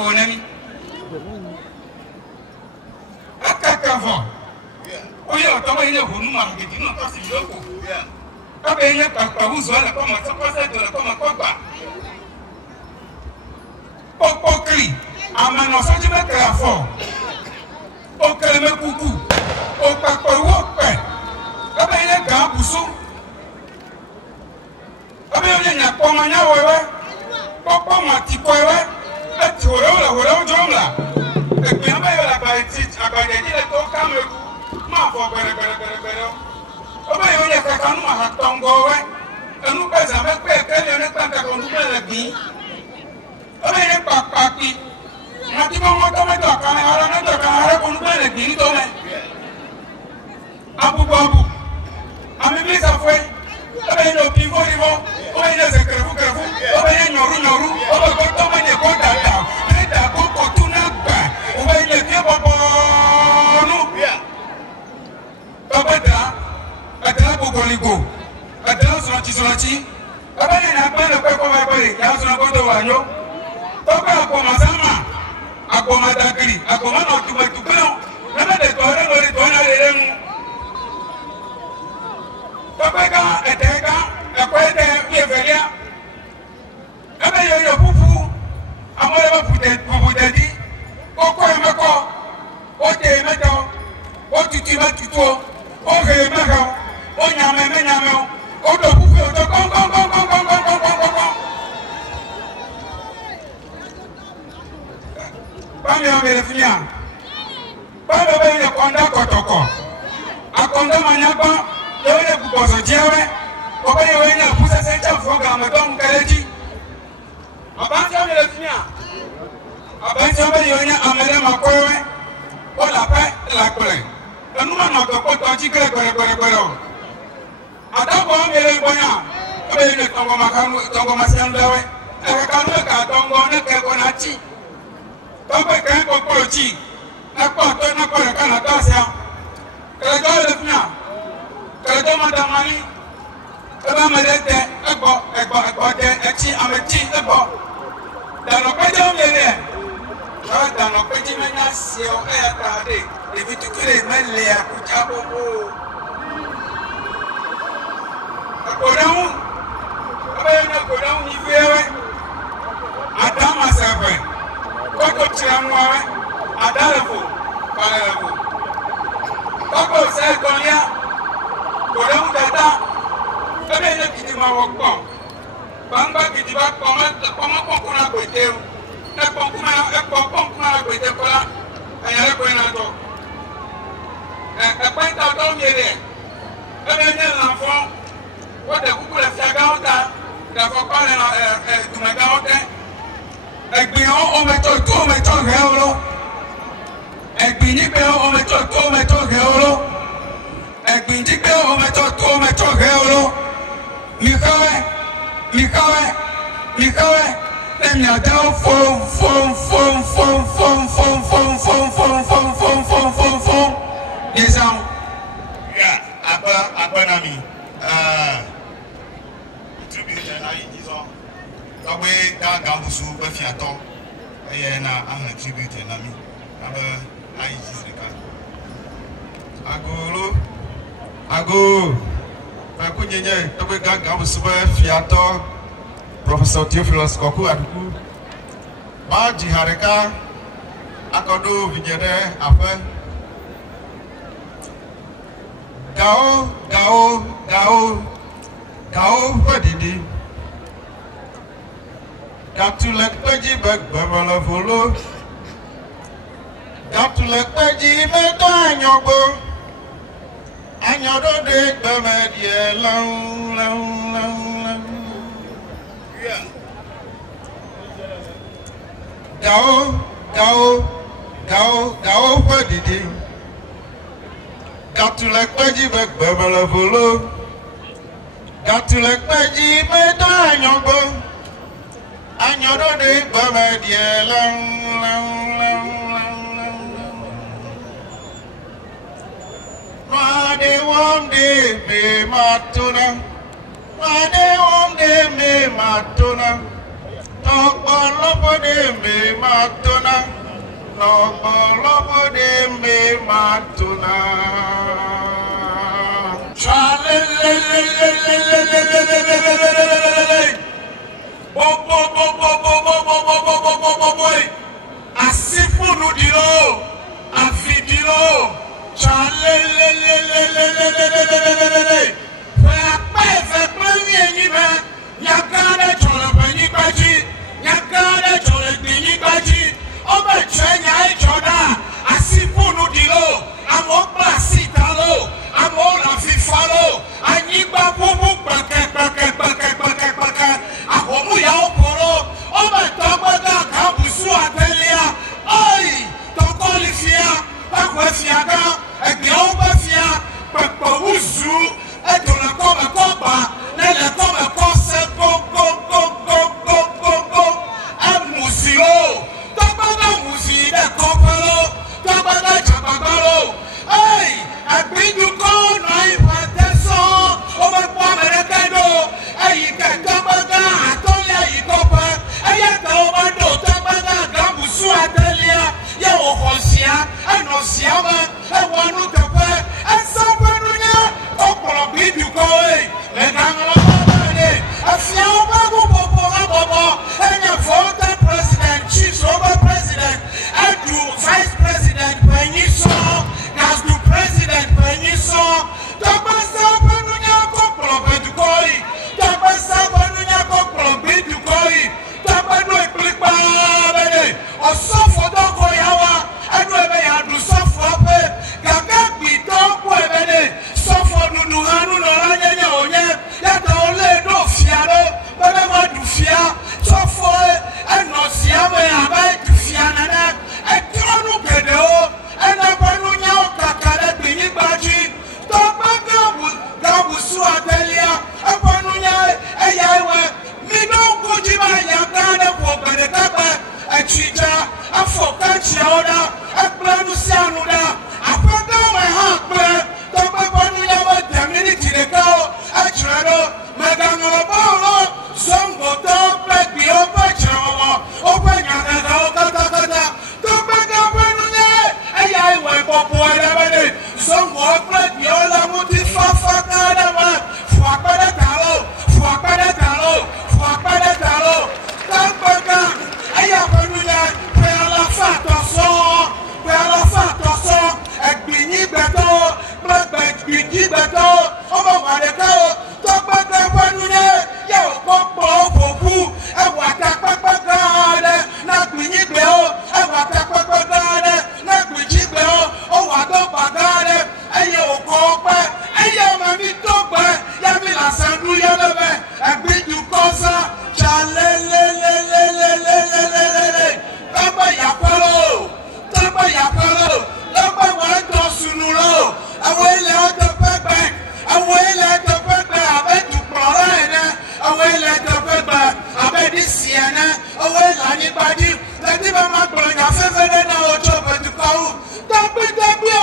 bonani akakavo oyo toba ile hunuma ngeti no tosi loko abe ile papa uzo ala kama tokosa dola kama kopa pokokli amano soji mekrafo okele kuku opakpo wope abe ile gabusu abe ile nyakpo manya wewe popo matikowe eti wora jomla ekpe abe ile agbaje ile to kameru ma fo gbere oba yo ye ka kanu ma tongo we enu pe za me pe kele ne pa ka konu pe le bi oba ye papi ma ti mo to me to ka ara ne to ka ara konu pe le bi to me abu ami bi sa foi oba ye no pivo oba ye se krefu oba ye nyoru oba ko to me ne ko da ne da ko tu na ba oba ye ke bobo Babada, Adela Bogoligo, Adela Sonachi, Abaya Napana Pekaway, Yazana Godoano, Toka Akomazama, Akomadagri, Akomano to my Tupano, never the Torah Remu Topeka, Eteka, Aquete, Yevelia, Abaya Pupu, Amara Putedi, Oko Mako, Ote Metal, Otiti Tuto. Okay, Mako. Oh, Yamame. Oh, the Buffalo. Come. Bamia Melefia. Bamia Konda Kotoko. Akonda Manapa, the way the Bubosa Jerry, Obey Pusa Center for Gamadon Kaleji. Abanja Melefia. Abanja Melefia, Amele Makoe, or La Pet, La Cole. Anu na ko to chi kere adabo ngere bonya obe ne tongo masan dawe e ka no ka tongo ne ke ko na chi to be ka ko ko chi na ko to na ko ka na ta sia kere do le fina kere do madamani e ba me de egbo de e chi amechi egbo da no pe jo ngere da no pe chi me na sio e ta de Evitukile mele ya kuchabobo. Akodamu. Abaya kodamu ni vewe. Adama sabe. Koko chiramwa adalefu palelefu. Koko se konya. Kodamu data. Abaya kitima wokpo. Bamba kitima koma kuna kweteu. Na kokuma kwete kola. Ayare kwena to. Ẹ̀pẹ́ntà tó ń yẹrẹ ẹ̀bẹ̀ ní ìlànfọ́ wọ́n tẹ̀ kúkú lẹ̀ fi agáwọ́ ta ìdàfọ́ pálẹ̀ tùmẹ̀gáwọ́ tẹ́ ẹ̀gbìn ọmọẹ̀tọ́ tó ọmọẹ̀tọ́ rẹ̀ ọlọ́ ẹ̀gbìn nígbẹ́ ọmọẹ̀tọ́ tó ọmọẹ̀tọ́ rẹ̀ ọlọ́ ẹ̀gbìn nígbẹ́ ọmọẹ̀tọ́ tó ọmọẹ̀tọ́ rẹ̀ ọlọ́ Mikawe lẹ́mi àdáwọ́ fọ́n Yesam. Yeah, apa nami. Tribute na yizo. Kawe ga busu be fiato. Eye na an tribute nami. Aba ayi jisreka. Ago. Ba kunyenye kawe ga busu be fiato. Professor Theophilus Koku Aduku. Ba jihareka akodo vijede afa Gao, Fadidi. Got to let Peggy back, Bamala follow. Got to let Peggy make on your bow. And your day, Bamedia, long. Yeah. Gao, Fadidi. Got to like Peggy back, Babala follow. Got to like Peggy, me die your bow. And your day, Bamedia, long. Wade one day, me matuna. Talk on love. lobodembe matona. Lobodembe matona. Asipunu dilo, avidilo, chalelelelelelelelelelele. Fais premier niveau, yakane chole benyi baji, yakane chole benyi baji. Obe chenya e choda, asipunu dilo, amokla sitalo, amola fifalo, anyiba bubu bake. Ahomu ya oporo, obe togbada kabusu atelia, oi, tokolifia, pakwefia, ebiobafia, pakpawuzu, etolakome koba, nelekome kose, go, emusio, togbada musi de kopelo, togbada chababalo, oi, abiduko no ipateso, obe kwa merekendo, eyike togbada atolia ikope, eyeke obado togbada gabusu atelia, ye ohosia, enosiama, ewanu tepe, esapanunya, okporo biduko, megangolababade, afia obagu bobo, enye voter president, chief over president, edu vice president, penyiso, gasdu president, penyiso, togbasa panunya kokporo bedukoi, togbasa panunya kokporo bidukoi, togbado iklikpa bede, osofodoko yawa, enu ebe yadu sofope, gagagbi tokwo ebede, sofodudu hanu noranyenye onye, yata ole do fiado, bebe wadu fia, sofoe, enosiame abai du fianana, ekronu gedeo, enabanunya okakare binyi baji, tokba gabusu atelia, ebanunya eyawe, midongu jiba yakane kwa bedekaba, echija, afokachi aoda, eplanu sianuda, apagawe hakpe, tokba banunya wa demini tidekao, echredo, megangolobolo, zongo tokbe biope chawa, ope nyakaka okatakata, tokba gabanunya, eyawe popo edabede, zongo okbe biola muti fafa kadama, fuakbede talo, tokba ga, eyabanunya, peala fa toso, egbinyi beto, gbinyi beto, omo wadekao, tokba gabanunya, ye okpokpo opoku, ewatakpakpakade, na gbinyi beo, ewatakpakpakade, na gbinyi beo, owadokpakade, eye okokpe, eye mami tokpe, yami lasandu yelebe, egbidu kosa, chalelelelelelelelele, tokpe yapelo, tokpe wento sunulo, awele otopekpe, abedu plorene, awele otopekpe, abedi siene, awele anibadi, tetiba makbronya fefede na ocho bedukou, tokpe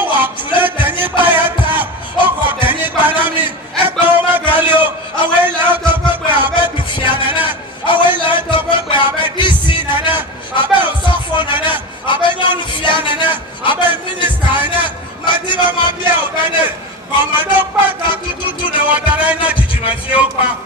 owakule teniba yata, oko teniba nami, egbe omegalio, awele otopekpe, abedu fianene, awele otopekpe, abedi sinene, abe osofo nene, abe nyanu fianene, abe minister nene, matiba mabia ogane, Gomedo pata tututu ne wadara na jijime fi opa.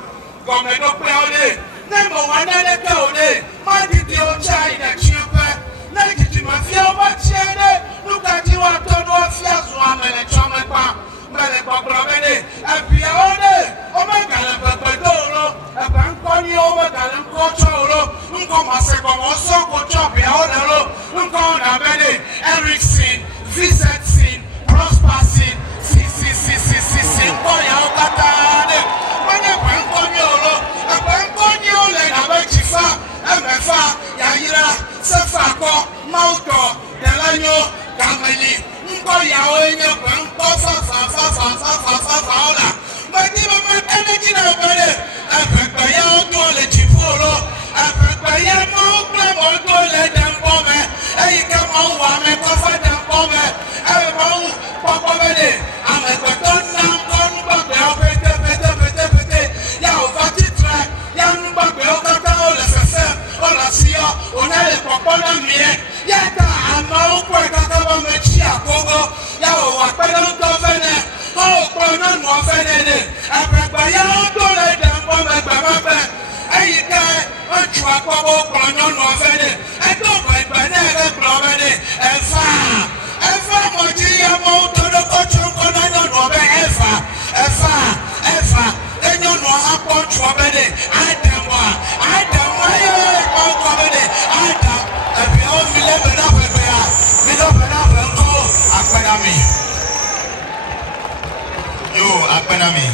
Gomedo pe ode, ne mo wanele ke ode, ma didi o chai na chiupe. Ne jijime fi opa chiene, nuka jiwa tono afia zuwa mele chome pa. Mele pa bromene, epia ode, omega le pepe dolo, epe nkoni omega le nkocho olo, nko maseko moso kocho pia ode lo, nko onabene, Erickson, Vizetsin, Prospersin, Nkoya okatane, mwenye kwenkonye olo, kwenkonye ole na bechifa, emefa, yayira, sefako, mauto, delanyo, kameli, nkoya oenye kwenko fa ola, mwenye na mie ya ta ama ukwe kaka ba mechi akogo ya o wa pe no to fene o ko na no fene de abagba ya o to le de mo megba ma pe ayi ka o ju akogo ko no no fene e to ba na e gba ba de efa mo ji ya mo to do ko chon ko na no be efa enyo no apo ju obe de adamwa ye ko ko be de adam ebi o mi le be na be ya mi do be na be ngo akpenami yo akpenami